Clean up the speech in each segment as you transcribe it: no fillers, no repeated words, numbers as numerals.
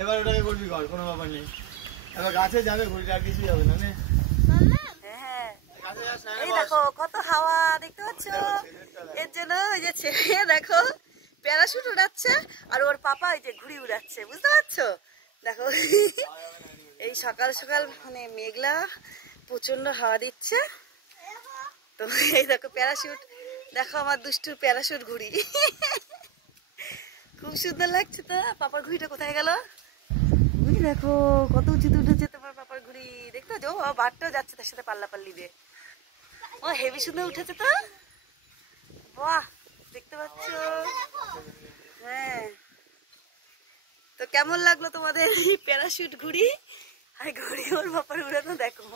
এবার ওটাকে করবি কর, কোনো ব্যাপার নেই। এবার গাছে যাবে, ঘুরিটা আর কিছু যাবে না। হ্যাঁ এই দেখো কত হাওয়া দেখতে পাচ্ছ, এর জন্য ওই যে ছেলে দেখো প্যারাশুট উড়াচ্ছে আর ওর পাপা ওই যে ঘুড়ি উড়াচ্ছে, বুঝতে পারছো? দেখো এই সকাল সকাল মানে মেঘলা, প্রচন্ড হাওয়া দিচ্ছে। তো এই দেখো প্যারাশুট, দেখো আমার দুষ্টুর প্যারাশুট ঘুড়ি। খুব সুন্দর লাগছে তো। পাপার ঘুড়িটা কোথায় গেল? ঘুড়ি দেখো কত উঁচুতে উঠেছে তোমার পাপার ঘুড়ি, দেখতে পাচ্ছ? ও বারটাও যাচ্ছে তার সাথে পাল্লা পাল্লি দিয়ে। ও হেভি সুন্দর উঠেছে তো, বাহ দেখতে পাচ্ছ? হ্যাঁ, তো কেমন লাগলো তোমাদের এই প্যারাশুট ঘুড়ি? আর ঘুড়ি ওর বাপার উড়ানো দেখো,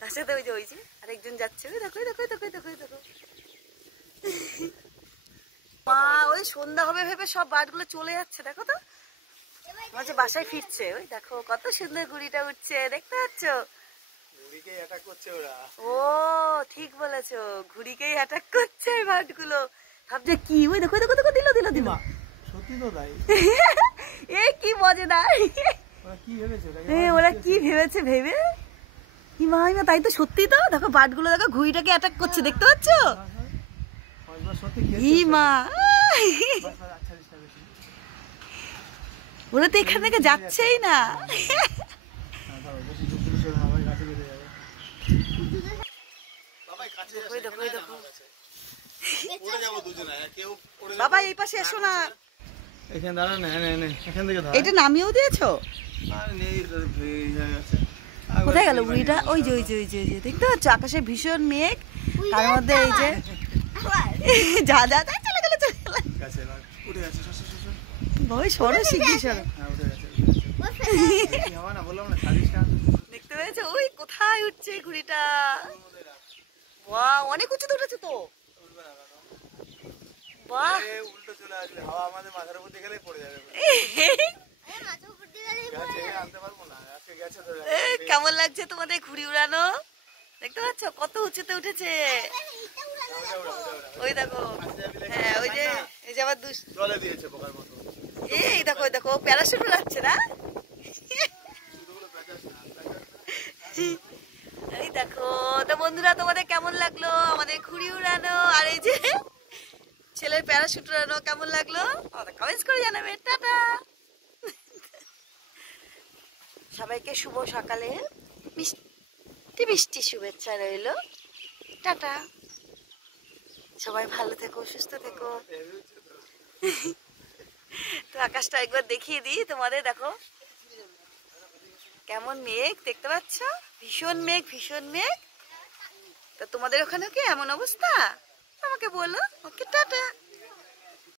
তার সাথে ওই যে আরেকজন যাচ্ছে, ওই দেখো দেখো দেখো দেখো দেখো। মা ওই সন্ধ্যা হবে ভেবে সব বার্ডগুলো চলে যাচ্ছে, দেখো তো মাঝে বাসায় ফিরছে। ওই দেখো কত সুন্দর ঘুড়িটা উঠছে, দেখতে পাচ্ছ? ঘুড়িকেই অ্যাটাক করছে ওরা। ও ঠিক বলেছো, ঘুড়িকেই অ্যাটাক করছে এই বার্ডগুলো। ভাবছে কি, ওই দেখো দেখো দেখো দিল দিল দিল। সত্যি তো তাই। এই কি মজাদার। ওরা কি ভেবেছে? ওরা কি ভেবেছে ভেবে কি মা, তাই তো সত্যি তো। দেখো বার্ডগুলো দেখো ঘুড়িটাকে অ্যাটাক করছে, দেখতে পাচ্ছ? মা ওরা তো এখান থেকে যাচ্ছেই না। বাবা এই পাশে এসো না, এখানে দাঁড়া না, এখান থেকে এটা নামিয়েও দিয়েছো? কোথায় গেল বুড়িটা? ওই যে ওই যে ওই যে ওই যে দেখতে পাচ্ছ আকাশে ভীষণ মেঘ, তার মধ্যে এই যে যা যা যা চলে গেল চলে গেল। ওই সরো শিগগির সরো। দেখতে পেয়েছো ওই কোথায় উঠছে ঘুড়িটা? বাহ অনেক উঁচুতে উঠেছে তো। বাহ উল্টো চলে আসবে, হাওয়া আমাদের মাথার উপর দিয়ে গেলেই পড়ে যাবে। কেমন লাগছে তোমাদের ঘুড়ি উড়ানো? দেখতে পাচ্ছ কত উঁচুতে উঠেছে। ওই দেখো, হ্যাঁ ওই যে এই যে আবার জলে দিয়েছে পোকার মতো। এই দেখো দেখো প্যারাশুট উড়াচ্ছে না? এই দেখো তো বন্ধুরা, তোমাদের কেমন লাগলো আমাদের ঘুড়ি উড়ানো আর এই যে ছেলের প্যারাশুট উড়ানো কেমন লাগলো আমাদের কমেন্টস করে জানাবে। টাটা, সবাইকে শুভ সকালে মিষ্টি মিষ্টি শুভেচ্ছা রইল। টাটা, সবাই ভালো থেকো, সুস্থ থেকো। তো আকাশটা একবার দেখিয়ে দিই তোমাদের, দেখো কেমন মেঘ দেখতে পাচ্ছ, ভীষণ মেঘ ভীষণ মেঘ। তো তোমাদের ওখানেও কি এমন অবস্থা? আমাকে বলো। ওকে টাটা।